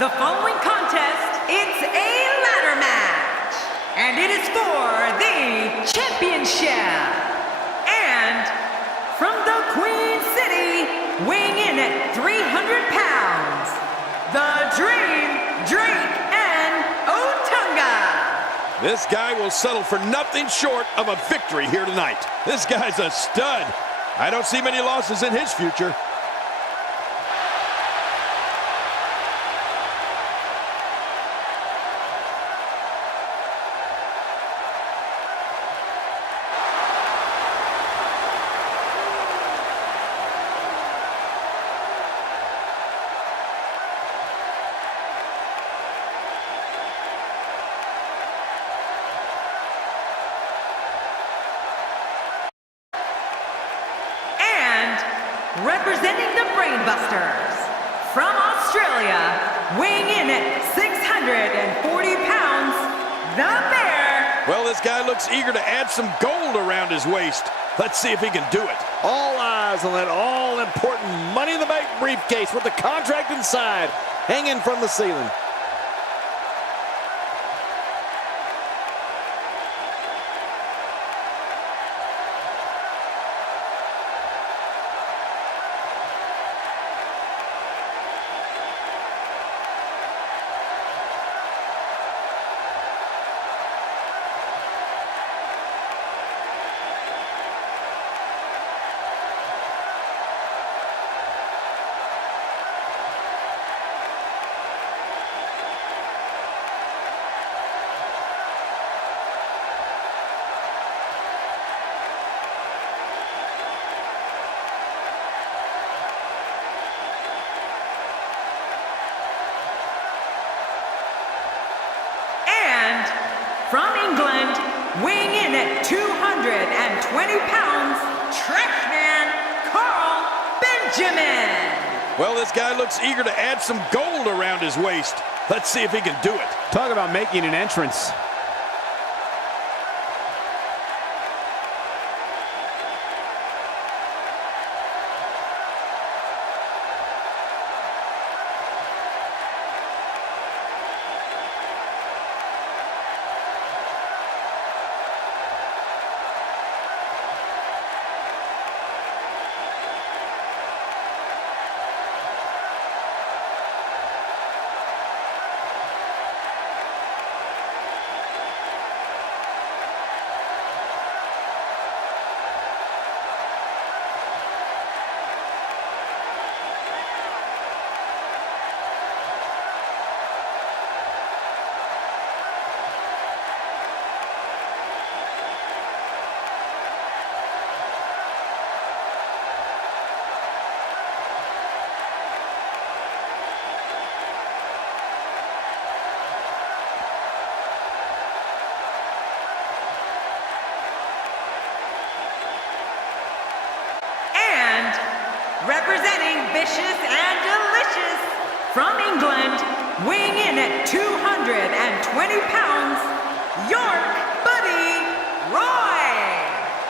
The following contest, it's a ladder match, and it is for the championship. And from the Queen City, weighing in at 300 pounds, the Dream, Drake, and Otunga. This guy will settle for nothing short of a victory here tonight. This guy's a stud. I don't see many losses in his future. Representing the Brainbusters, from Australia, weighing in at 640 pounds, the Bear. Well, this guy looks eager to add some gold around his waist. Let's see if he can do it. All eyes on that all-important Money in the Bank briefcase with the contract inside, hanging from the ceiling. From England, weighing in at 220 pounds, Trashman Carl Benjamin. Well, this guy looks eager to add some gold around his waist. Let's see if he can do it. Talk about making an entrance. Representing Vicious and Delicious, from England, weighing in at 220 pounds, York Buddy Roy.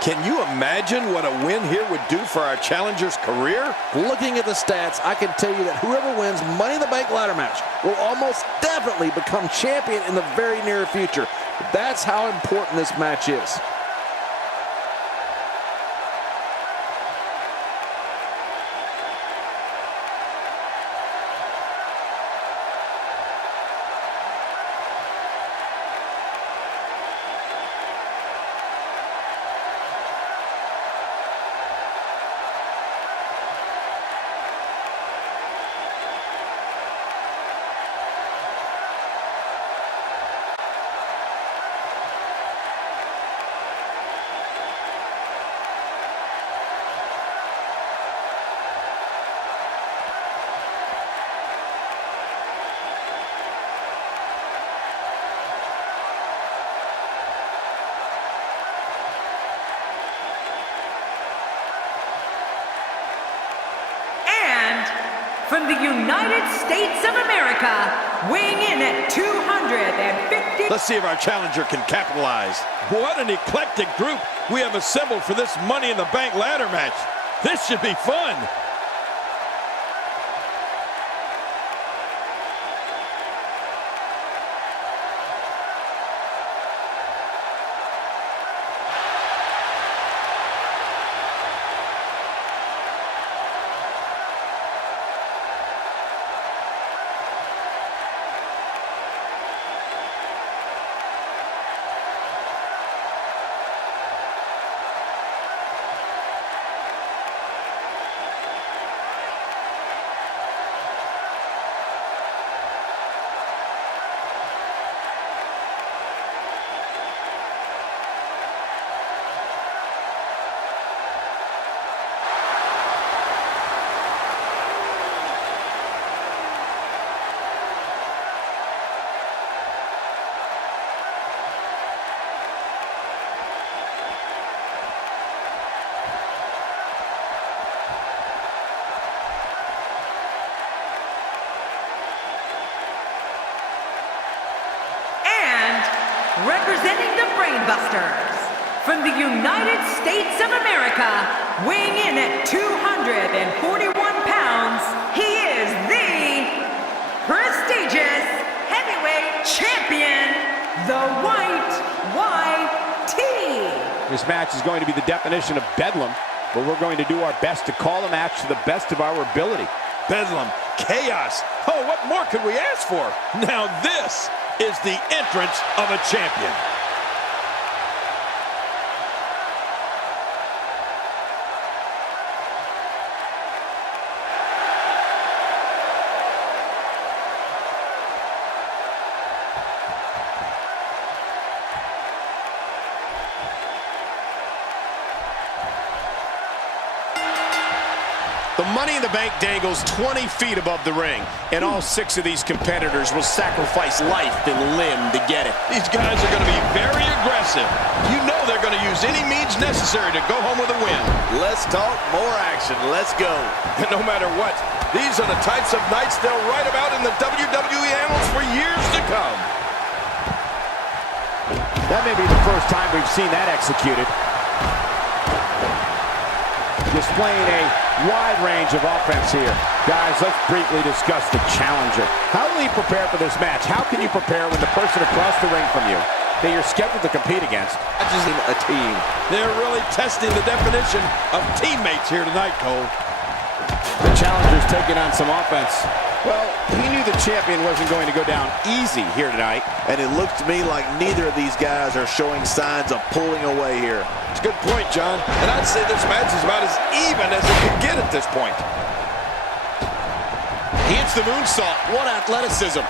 Can you imagine what a win here would do for our challenger's career? Looking at the stats, I can tell you that whoever wins Money in the Bank ladder match will almost definitely become champion in the very near future. That's how important this match is. From the United States of America, weighing in at 250. Let's see if our challenger can capitalize. What an eclectic group we have assembled for this Money in the Bank ladder match. This should be fun. representing the Brainbusters, from the United States of America, weighing in at 241 pounds, he is the prestigious heavyweight champion, the YYT. This match is going to be the definition of bedlam, but we're going to do our best to call a match to the best of our ability. Bedlam, chaos. Oh, what more could we ask for? Now this is the entrance of a champion. The Money in the Bank dangles 20 feet above the ring, and all 6 of these competitors will sacrifice life and limb to get it. These guys are going to be very aggressive. You know they're going to use any means necessary to go home with a win. Let's talk more action. Let's go. And no matter what, these are the types of nights they'll write about in the WWE annals for years to come. That may be the first time we've seen that executed. Displaying a wide range of offense here. Guys, let's briefly discuss the challenger. How will you prepare for this match? How can you prepare when the person across the ring from you that you're scheduled to compete against Just a team. They're really testing the definition of teammates here tonight, Cole. the challenger's taking on some offense? Well, he knew the champion wasn't going to go down easy here tonight. And it looks to me like neither of these guys are showing signs of pulling away here. It's a good point, John. And I'd say this match is about as even as it could get at this point. He hits the moonsault. What athleticism.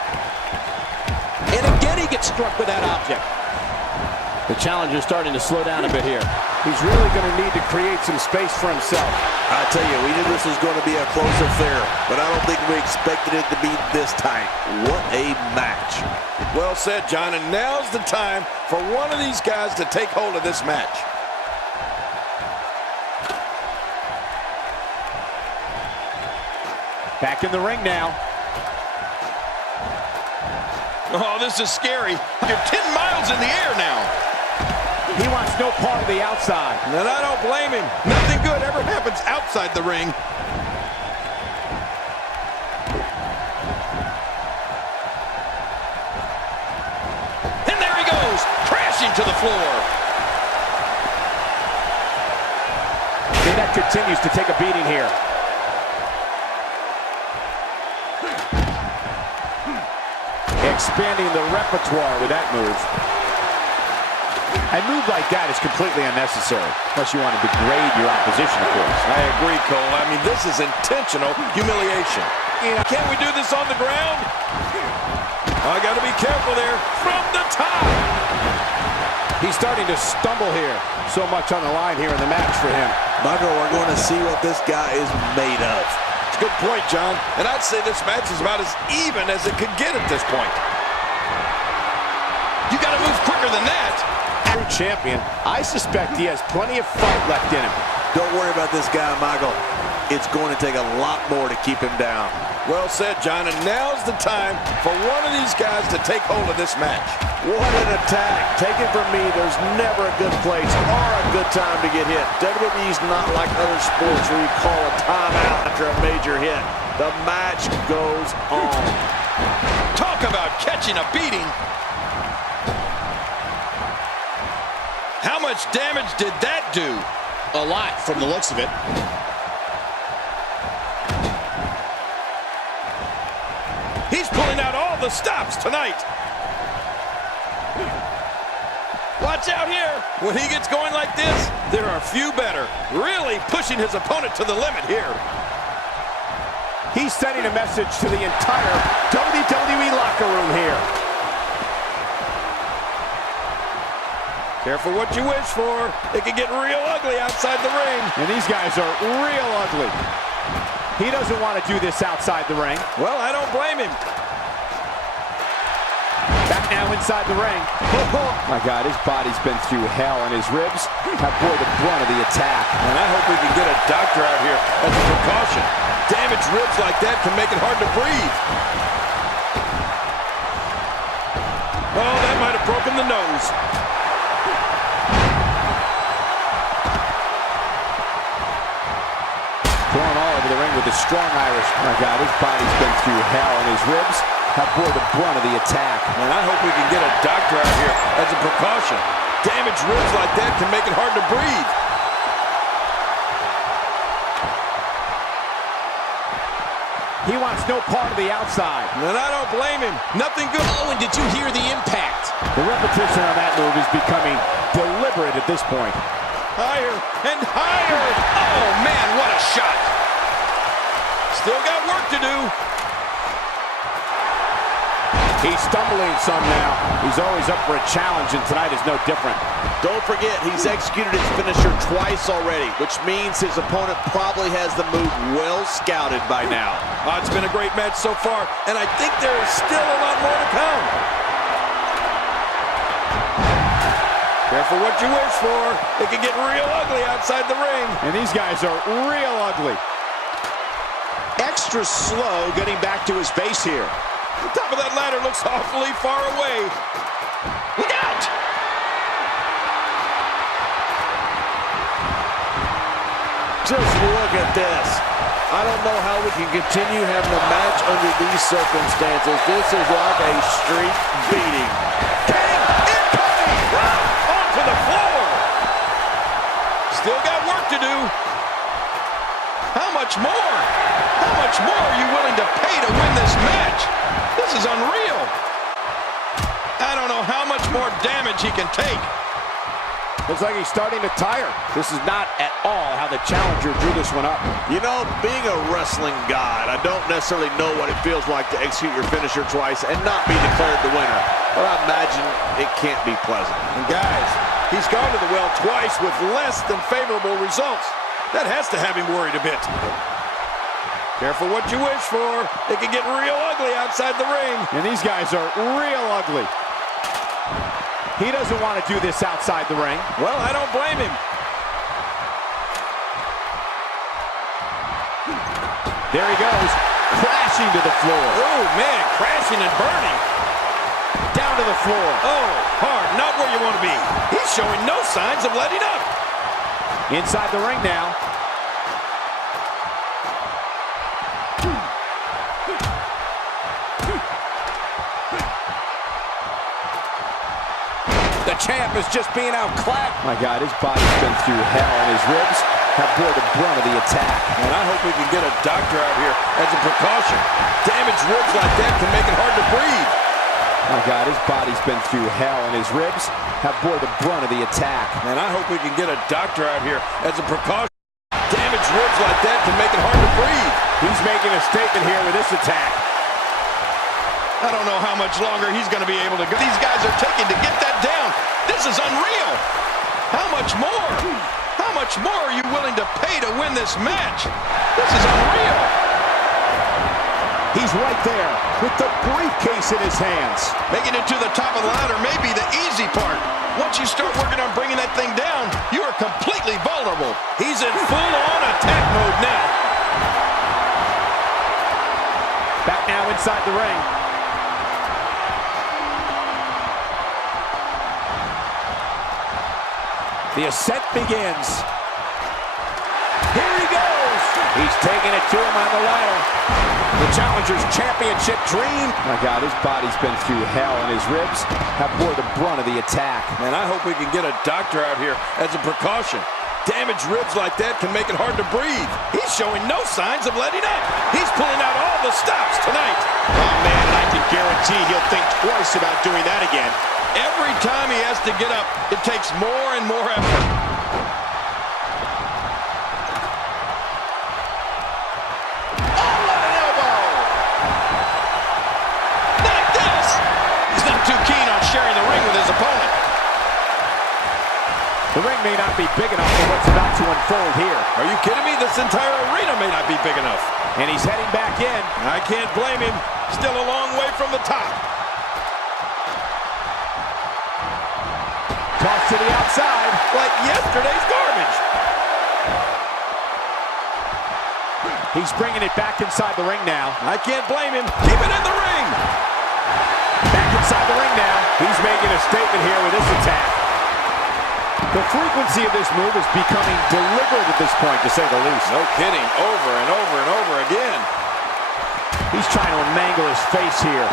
And again, he gets struck with that object. The challenger's starting to slow down a bit here. He's really going to need to create some space for himself. I tell you, we knew this was going to be a close affair, but I don't think we expected it to be this tight. What a match. Well said, John, and now's the time for one of these guys to take hold of this match. Back in the ring now. Oh, this is scary. You're 10 miles in the air now. He wants no part of the outside. And I don't blame him. Nothing good ever happens outside the ring. And there he goes, crashing to the floor. The neck continues to take a beating here. Expanding the repertoire with that move. A move like that is completely unnecessary, unless you want to degrade your opposition, of course. I agree, Cole. I mean, this is intentional humiliation. Can't we do this on the ground? I got to be careful there. From the top. He's starting to stumble here. So much on the line here in the match for him. Michael, we're going to see what this guy is made of. It's a good point, John. And I'd say this match is about as even as it could get at this point. You got to move quicker than that. True champion, I suspect he has plenty of fight left in him. Don't worry about this guy, Michael. It's going to take a lot more to keep him down. Well said, John, and now's the time for one of these guys to take hold of this match. What an attack. Take it from me, there's never a good place or a good time to get hit. WWE's not like other sports where you call a timeout after a major hit. The match goes on. Talk about catching a beating. How much damage did that do? A lot from the looks of it. He's pulling out all the stops tonight. Watch out here. When he gets going like this, there are few better. Really pushing his opponent to the limit here. He's sending a message to the entire WWE locker room here. Careful what you wish for. It can get real ugly outside the ring. And these guys are real ugly. He doesn't want to do this outside the ring. Well, I don't blame him. Back now inside the ring. Oh my God, his body's been through hell, and his ribs have bore the brunt of the attack. And I hope we can get a doctor out here as a precaution. Damaged ribs like that can make it hard to breathe. Oh, that might have broken the nose. Throwing all over the ring with a strong Irish. My God, his body's been through hell, and his ribs have bore the brunt of the attack. And I hope we can get a doctor out here as a precaution. Damaged ribs like that can make it hard to breathe. He wants no part of the outside. And I don't blame him. Nothing good. Oh, and did you hear the impact? The repetition on that move is becoming deliberate at this point. Higher and higher. Oh, man, what a shot. Still got work to do. He's stumbling some now. He's always up for a challenge, and tonight is no different. Don't forget, he's executed his finisher twice already, which means his opponent probably has the move well scouted by now. It's been a great match so far, and I think there is still a lot more to come. Careful what you wish for. It can get real ugly outside the ring. And these guys are real ugly. Extra slow getting back to his base here. The top of that ladder looks awfully far away. Look out! Just look at this. I don't know how we can continue having a match under these circumstances. This is like a street beating. King incoming! Onto the floor! Still got work to do. How much more? How much more are you willing to pay to win this match? This is unreal. I don't know how much more damage he can take. Looks like he's starting to tire. This is not at all how the challenger drew this one up. You know, being a wrestling god, I don't necessarily know what it feels like to execute your finisher twice and not be declared the winner. But I imagine it can't be pleasant. And guys, he's gone to the well twice with less than favorable results. That has to have him worried a bit. Careful what you wish for. It can get real ugly outside the ring. And these guys are real ugly. He doesn't want to do this outside the ring. Well, I don't blame him. There he goes, crashing to the floor. Oh, man, crashing and burning. Down to the floor. Oh, hard, not where you want to be. He's showing no signs of letting up. Inside the ring now. The champ is just being outclassed. My God, his body's been through hell, and his ribs have bore the brunt of the attack. And I hope we can get a doctor out here as a precaution. Damaged ribs like that can make it hard to breathe. My God, his body's been through hell, and his ribs have bore the brunt of the attack. And I hope we can get a doctor out here as a precaution. Damaged ribs like that can make it hard to breathe. He's making a statement here with this attack. I don't know how much longer he's going to be able to go. These guys are taking to get that down. This is unreal. How much more? How much more are you willing to pay to win this match? This is unreal. He's right there with the briefcase in his hands. Making it to the top of the ladder may be the easy part. Once you start working on bringing that thing down, you are completely vulnerable. He's in full-on attack mode now. Back now inside the ring. The ascent begins. Here he goes. He's taking it to him on the ladder. The challenger's championship dream. My God, his body's been through hell, and his ribs have bore the brunt of the attack. And I hope we can get a doctor out here as a precaution. Damaged ribs like that can make it hard to breathe. He's showing no signs of letting up. He's pulling out all the stops tonight. Oh, man, and I can guarantee he'll think twice about doing that again. Every time he has to get up, it takes more and more effort. Oh, what an elbow! Not this! He's not too keen on sharing the ring with his opponent. The ring may not be big enough for what's about to unfold here. Are you kidding me? This entire arena may not be big enough. And he's heading back in. I can't blame him. Still a long way from the top. Toss to the outside. Like yesterday's garbage. He's bringing it back inside the ring now. I can't blame him. Keep it in the ring. Back inside the ring now. He's making a statement here with this attack. The frequency of this move is becoming deliberate at this point, to say the least. No kidding. Over and over and over again. He's trying to mangle his face here.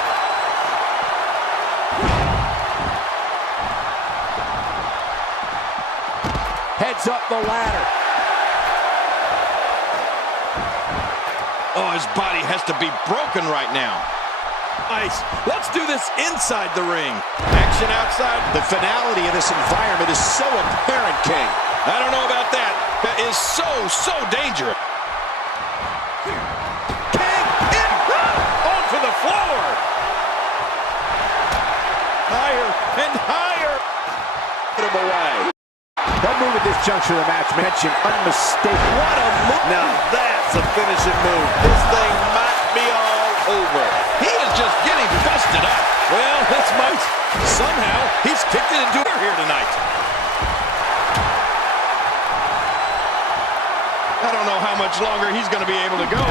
Heads up the ladder. Oh, his body has to be broken right now. Nice. Let's do this inside the ring. Action outside. The finality of this environment is so apparent, King. I don't know about that. That is so dangerous. King in. Onto the floor. Higher and higher. Put him away. That move at this juncture of the match, mentioned unmistakable. What a move. Now that's a finishing move. This thing might be all over. He is just getting busted up. Well, this might. Somehow, he's kicked it into her here tonight. I don't know how much longer he's going to be able to go.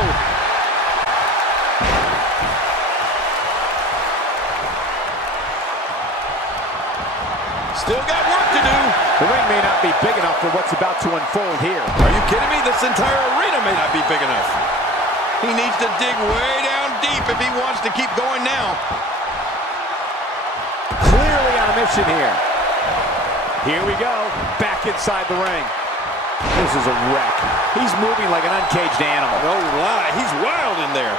Still got work to do. The ring may not be big enough for what's about to unfold here. Are you kidding me? This entire arena may not be big enough. He needs to dig way down deep if he wants to keep going now. Clearly on a mission here. Here we go. Back inside the ring. This is a wreck. He's moving like an uncaged animal. No lie. He's wild in there.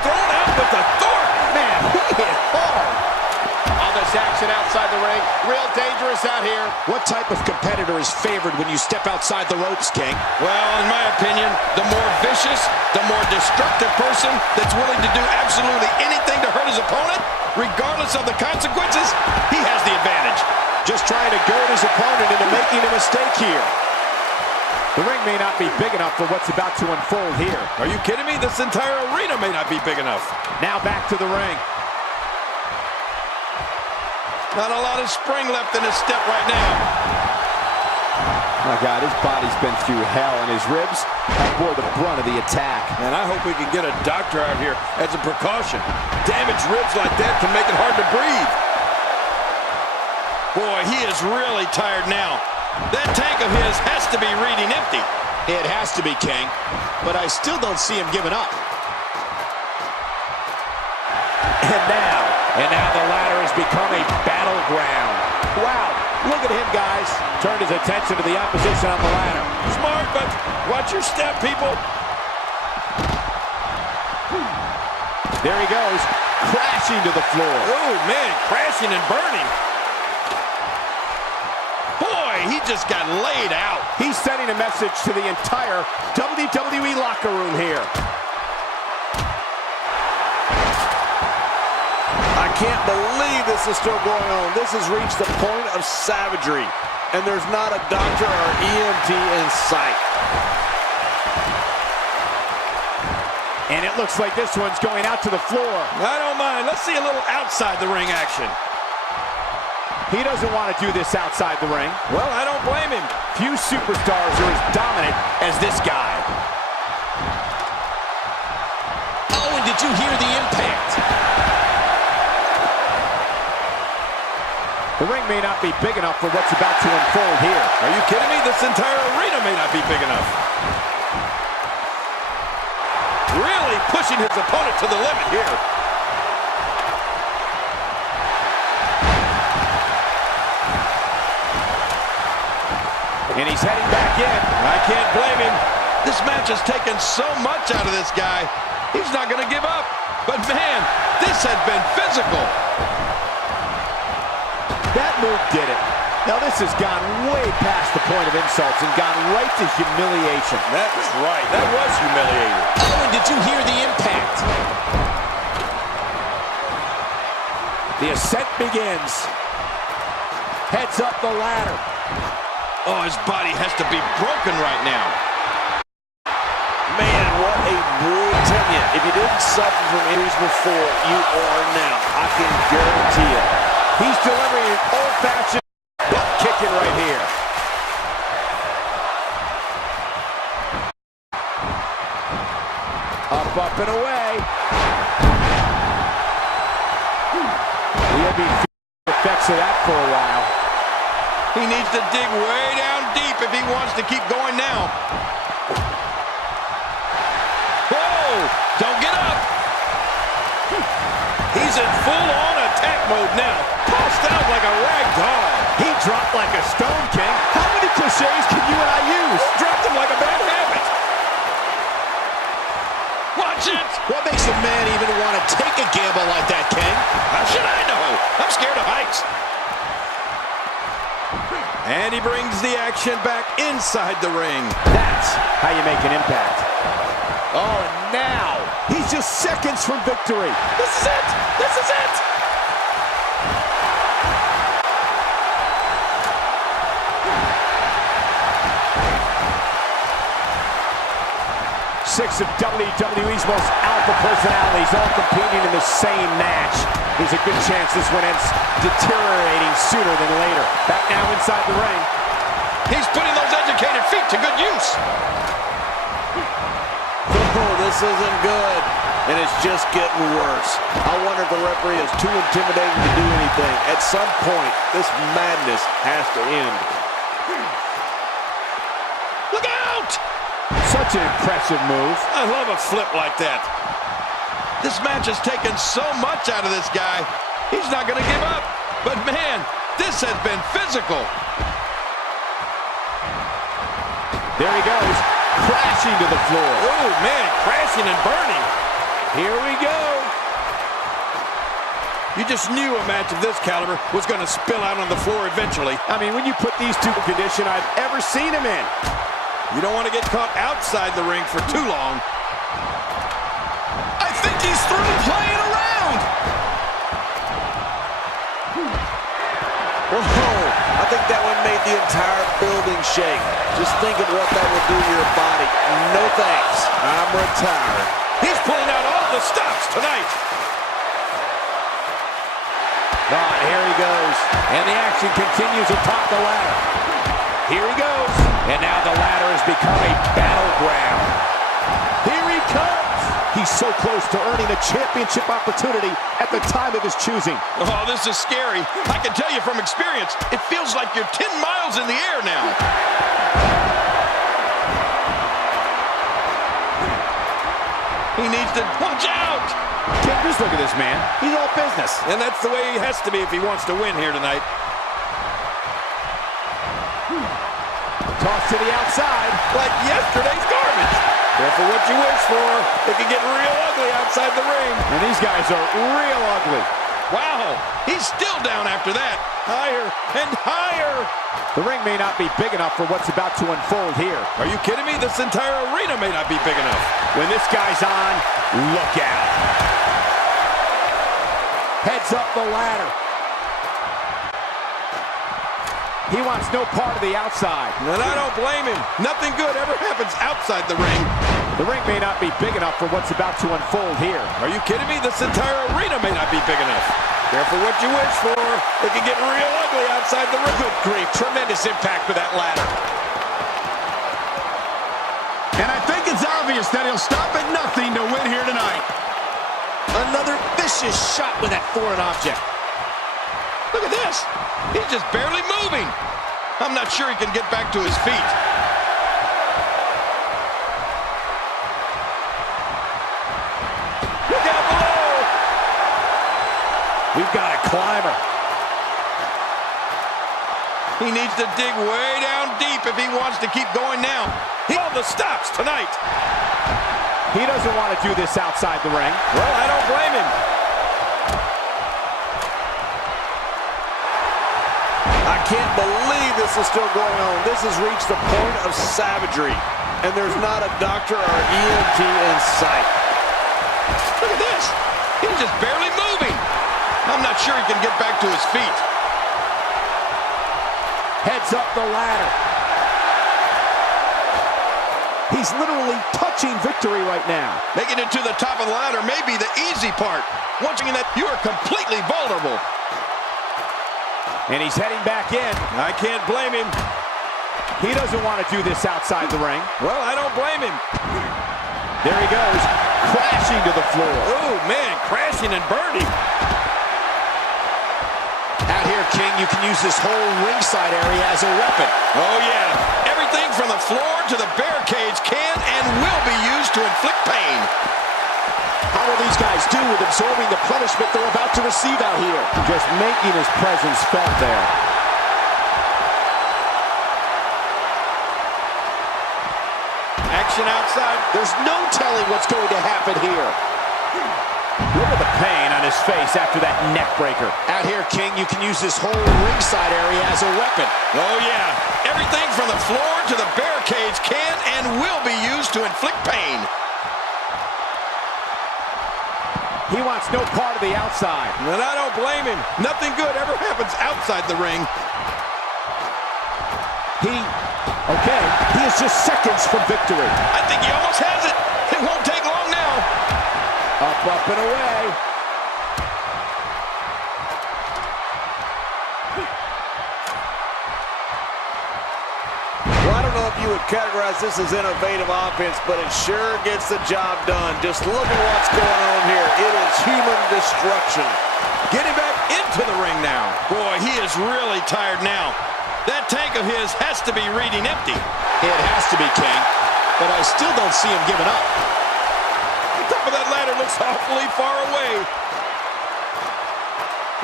Thrown out with authority. Man, he hit hard. All this action outside the ring, real dangerous out here. What type of competitor is favored when you step outside the ropes, King? Well, in my opinion, the more vicious, the more destructive person that's willing to do absolutely anything to hurt his opponent, regardless of the consequences, he has the advantage. Just trying to goad his opponent into making a mistake here. The ring may not be big enough for what's about to unfold here. Are you kidding me? This entire arena may not be big enough. Now back to the ring. Not a lot of spring left in his step right now. My God, his body's been through hell, and his ribs have bore the brunt of the attack. And I hope we can get a doctor out here as a precaution. Damaged ribs like that can make it hard to breathe. Boy, he is really tired now. That tank of his has to be reading empty. It has to be, King, but I still don't see him giving up. And now the ladder has become a battleground. Wow, look at him, guys. Turned his attention to the opposition on the ladder. Smart, but watch your step, people. There he goes, crashing to the floor. Oh, man, crashing and burning. Boy, he just got laid out. He's sending a message to the entire WWE locker room here. I can't believe this is still going on. This has reached the point of savagery, and there's not a doctor or EMT in sight. And it looks like this one's going out to the floor. I don't mind. Let's see a little outside the ring action. He doesn't want to do this outside the ring. Well, I don't blame him. Few superstars are as dominant as this guy. Oh, and did you hear the impact? The ring may not be big enough for what's about to unfold here. Are you kidding me? This entire arena may not be big enough. Really pushing his opponent to the limit here. And he's heading back in. I can't blame him. This match has taken so much out of this guy. He's not going to give up. But man, this has been physical. That move did it. Now this has gone way past the point of insults and gone right to humiliation. That's right. That was humiliating. Oh, and did you hear the impact? The ascent begins. Heads up the ladder. Oh, his body has to be broken right now. Man, what a brutal. I'm telling you, if you didn't suffer from injuries before, you are now. I can guarantee it. He's delivering an old-fashioned butt kicking right here. chipping away. He'll be feeling the effects of that for a while. He needs to dig way down deep if he wants to keep going now. Whoa! Don't get up! He's in full-on attack mode now. Tossed out like a rag doll. He dropped like a stone, King. How many cliches can you and I use? Dropped him like a bad habit. Watch it! What makes a man even want to take a gamble like that, King? How should I know? I'm scared of heights. And he brings the action back inside the ring. That's how you make an impact. Oh, and now he's just seconds from victory. This is it! This is it! Six of WWE's most alpha personalities all competing in the same match. There's a good chance this one ends deteriorating sooner than later. Back now inside the ring. He's putting those educated feet to good use. Oh, this isn't good. And it's just getting worse. I wonder if the referee is too intimidating to do anything. At some point, this madness has to end. Look out! Such an impressive move. I love a flip like that. This match has taken so much out of this guy. He's not going to give up. But man, this has been physical. There he goes, crashing to the floor. Oh man, crashing and burning. Here we go. You just knew a match of this caliber was going to spill out on the floor eventually. I mean, when you put these two in condition I've ever seen him in. You don't want to get caught outside the ring for too long. I think he's through playing around. Whoa, I think that one made the entire building shake. Just think of what that will do to your body. No thanks, I'm retired. He's pulling out all the stops tonight. Oh, and here he goes. And the action continues atop the ladder. Here he goes. And now the ladder has become a battleground. Here he comes. He's so close to earning a championship opportunity at the time of his choosing. Oh, this is scary. I can tell you from experience, it feels like you're 10 miles in the air now. He needs to watch out. King, just look at this man. He's all business. And that's the way he has to be if he wants to win here tonight. Toss to the outside. Like yesterday's garbage. Careful what you wish for. It can get real ugly outside the ring. And these guys are real ugly. Wow, he's still down after that. Higher and higher. The ring may not be big enough for what's about to unfold here. Are you kidding me? This entire arena may not be big enough. When this guy's on, look out. Heads up the ladder. He wants no part of the outside. And I don't blame him. Nothing good ever happens outside the ring. The ring may not be big enough for what's about to unfold here. Are you kidding me? This entire arena may not be big enough. Careful what you wish for. It can get real ugly outside the ring. Good grief, tremendous impact with that ladder. And I think it's obvious that he'll stop at nothing to win here tonight. Another vicious shot with that foreign object. Look at this. He's just barely moving. I'm not sure he can get back to his feet. Look out below. We've got a climber. He needs to dig way down deep if he wants to keep going now. All the stops tonight. He doesn't want to do this outside the ring. Well, I don't blame him. I can't believe this is still going on. This has reached the point of savagery. And there's not a doctor or EMT in sight. Look at this. He's just barely moving. I'm not sure he can get back to his feet. Heads up the ladder. He's literally touching victory right now. Making it to the top of the ladder may be the easy part. Once again, that you are completely vulnerable. And he's heading back in. I can't blame him. He doesn't want to do this outside the ring. Well, I don't blame him. There he goes, crashing to the floor. Oh, man, crashing and burning. Out here, King, you can use this whole ringside area as a weapon. Oh, yeah. Everything from the floor to the barricades can and will be used to inflict pain. How will these guys do with absorbing the punishment they're about to receive out here? Just making his presence felt there. Action outside. There's no telling what's going to happen here. Look at the pain on his face after that neck breaker. Out here, King, you can use this whole ringside area as a weapon. Oh, yeah. Everything from the floor to the barricades can and will be used to inflict pain. He wants no part of the outside. And I don't blame him. Nothing good ever happens outside the ring. He is just seconds from victory. I think he almost has it. It won't take long now. Up, and away. Well, I don't know if you would categorize this as innovative offense, but it sure gets the job done. Just look at what's going on here. It is human destruction. Getting back into the ring now. Boy, he is really tired now. That tank of his has to be reading empty. It has to be, King, but I still don't see him giving up. The top of that ladder looks awfully far away.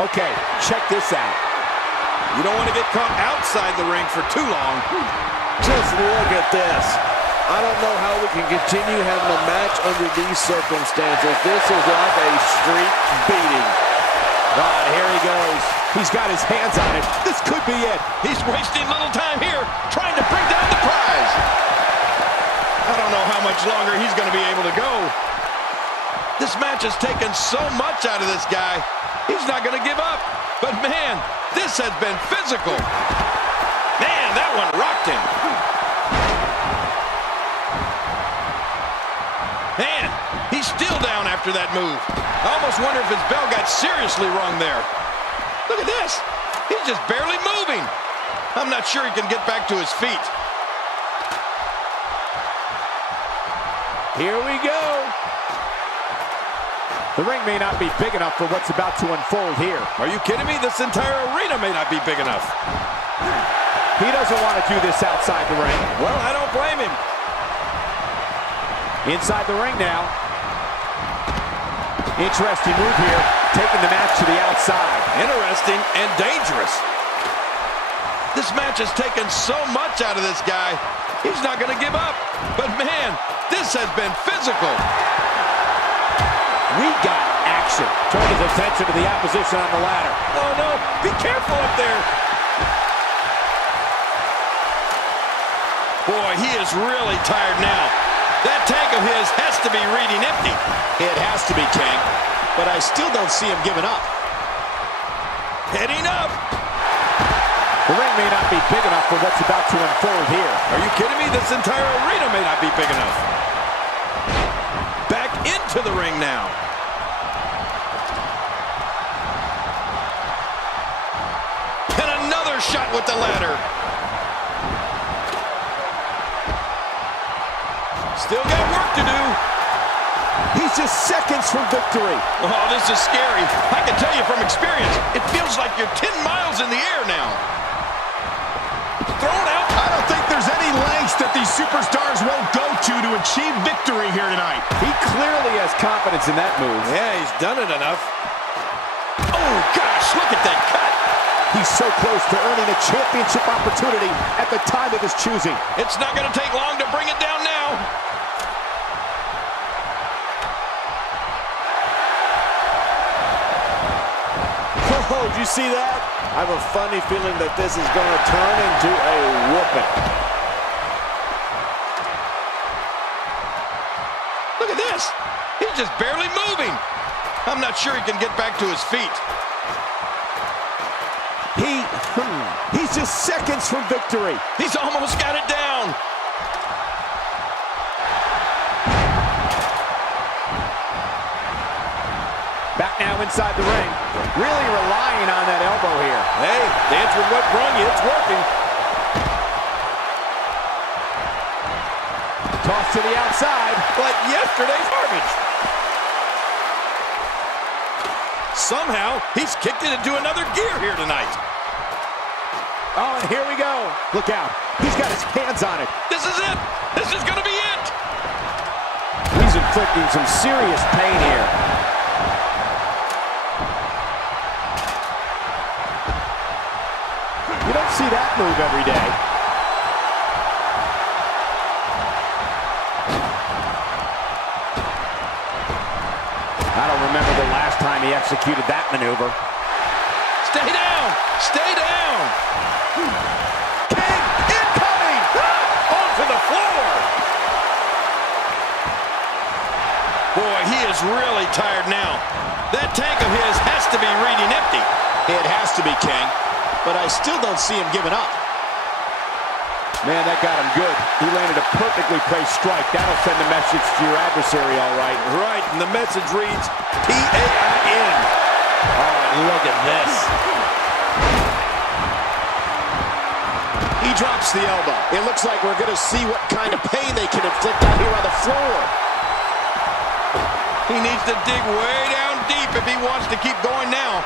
Okay, check this out. You don't want to get caught outside the ring for too long. Just look at this. I don't know how we can continue having a match under these circumstances. This is like a street beating. Oh, here he goes. He's got his hands on it. This could be it. He's wasting little time here trying to bring down the prize. I don't know how much longer he's going to be able to go. This match has taken so much out of this guy. He's not going to give up. But, man, this has been physical. Man, that one rocked him. Man, he's still down after that move. I almost wonder if his bell got seriously wrong there. Look at this. He's just barely moving. I'm not sure he can get back to his feet. Here we go. The ring may not be big enough for what's about to unfold here. Are you kidding me? This entire arena may not be big enough. He doesn't want to do this outside the ring. Well, I don't blame him. Inside the ring now. Interesting move here, taking the match to the outside. Interesting and dangerous. This match has taken so much out of this guy. He's not going to give up. But, man, this has been physical. We got action. Turn his attention to the opposition on the ladder. Oh, no. Be careful up there. Boy, he is really tired now. That tank of his has to be reading empty. It has to be, King, but I still don't see him giving up. Heading up. The ring may not be big enough for what's about to unfold here. Are you kidding me? This entire arena may not be big enough. Back into the ring now. And another shot with the ladder. Still got work to do. He's just seconds from victory. Oh, this is scary. I can tell you from experience, it feels like you're 10 miles in the air now. Thrown out. I don't think there's any lengths that these superstars won't go to achieve victory here tonight. He clearly has confidence in that move. Yeah, he's done it enough. Oh, gosh, look at that cut. He's so close to earning a championship opportunity at the time of his choosing. It's not going to take long to bring it down now. Oh, did you see that? I have a funny feeling that this is going to turn into a whooping. Look at this. He's just barely moving. I'm not sure he can get back to his feet. He's just seconds from victory. He's almost got it down. Back now inside the ring. Really relying on that elbow here. Hey, dance with what brung you. It's working. Toss to the outside. Like yesterday's garbage. Somehow, he's kicked it into another gear here tonight. Oh, and here we go. Look out. He's got his hands on it. This is it. This is going to be it. He's inflicting some serious pain here. You don't see that move every day. I don't remember the last time he executed that maneuver. Stay down. Stay down. King incoming! Onto the floor. Boy, he is really tired now. That tank of his has to be reading empty. It has to be, King. But I still don't see him giving up. Man, that got him good. He landed a perfectly placed strike. That'll send a message to your adversary, all right. Right, and the message reads P-A-I-N. Oh, and look at this. He drops the elbow. It looks like we're going to see what kind of pain they can inflict out here on the floor. He needs to dig way down deep if he wants to keep going now.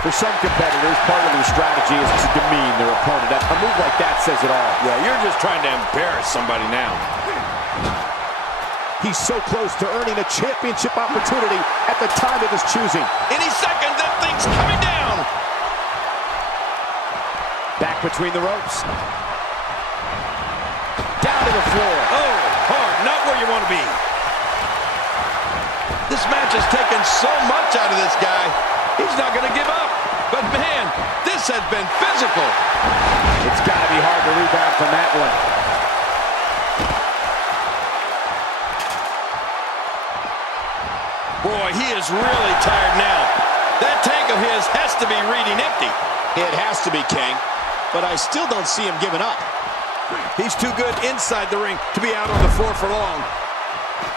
For some competitors, part of their strategy is to demean their opponent. A move like that says it all. Yeah, you're just trying to embarrass somebody now. He's so close to earning a championship opportunity at the time of his choosing. Any second, that thing's coming down. Back between the ropes. Down to the floor. Oh, hard, not where you want to be. This match has taken so much out of this guy. He's not going to give up. But man, this has been physical. It's got to be hard to rebound from that one. Boy, he is really tired now. That tank of his has to be reading empty. It has to be, King. But I still don't see him giving up. He's too good inside the ring to be out on the floor for long.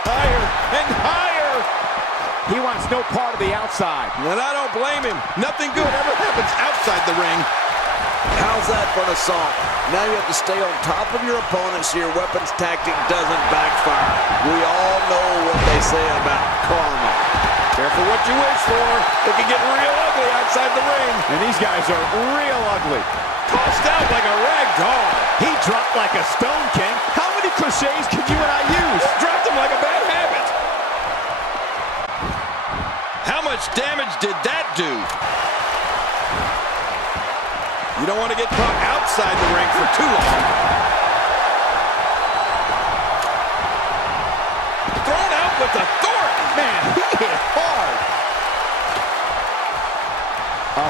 Higher and higher. He wants no part of the outside. And I don't blame him. Nothing good ever happens outside the ring. How's that for an assault? Now you have to stay on top of your opponent so your weapons tactic doesn't backfire. We all know what they say about karma. Careful what you wish for. It can get real ugly outside the ring. And these guys are real ugly. Tossed out like a rag doll. He dropped like a stone, King. How many cliches can you and I use? Dropped him like a bad habit. How much damage did that do? You don't want to get caught outside the ring for too long. Thrown out with authority. Man, he hit hard.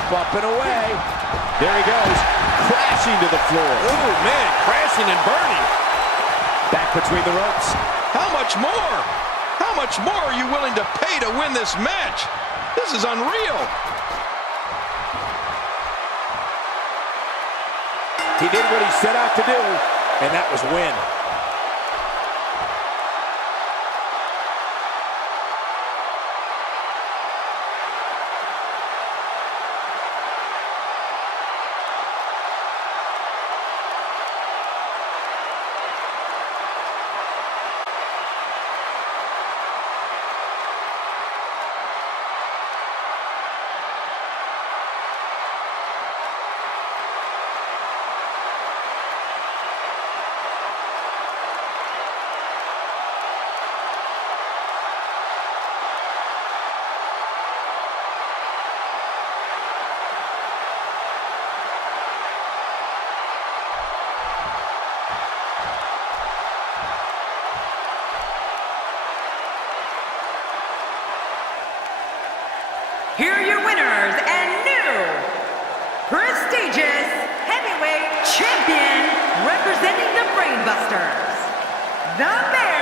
Up, and away. There he goes, crashing to the floor. Oh, man, crashing and burning. Back between the ropes. How much more? How much more are you willing to pay to win this match? This is unreal. He did what he set out to do, and that was win. Here are your winners and new prestigious heavyweight champion representing the Brainbusters, the Bear.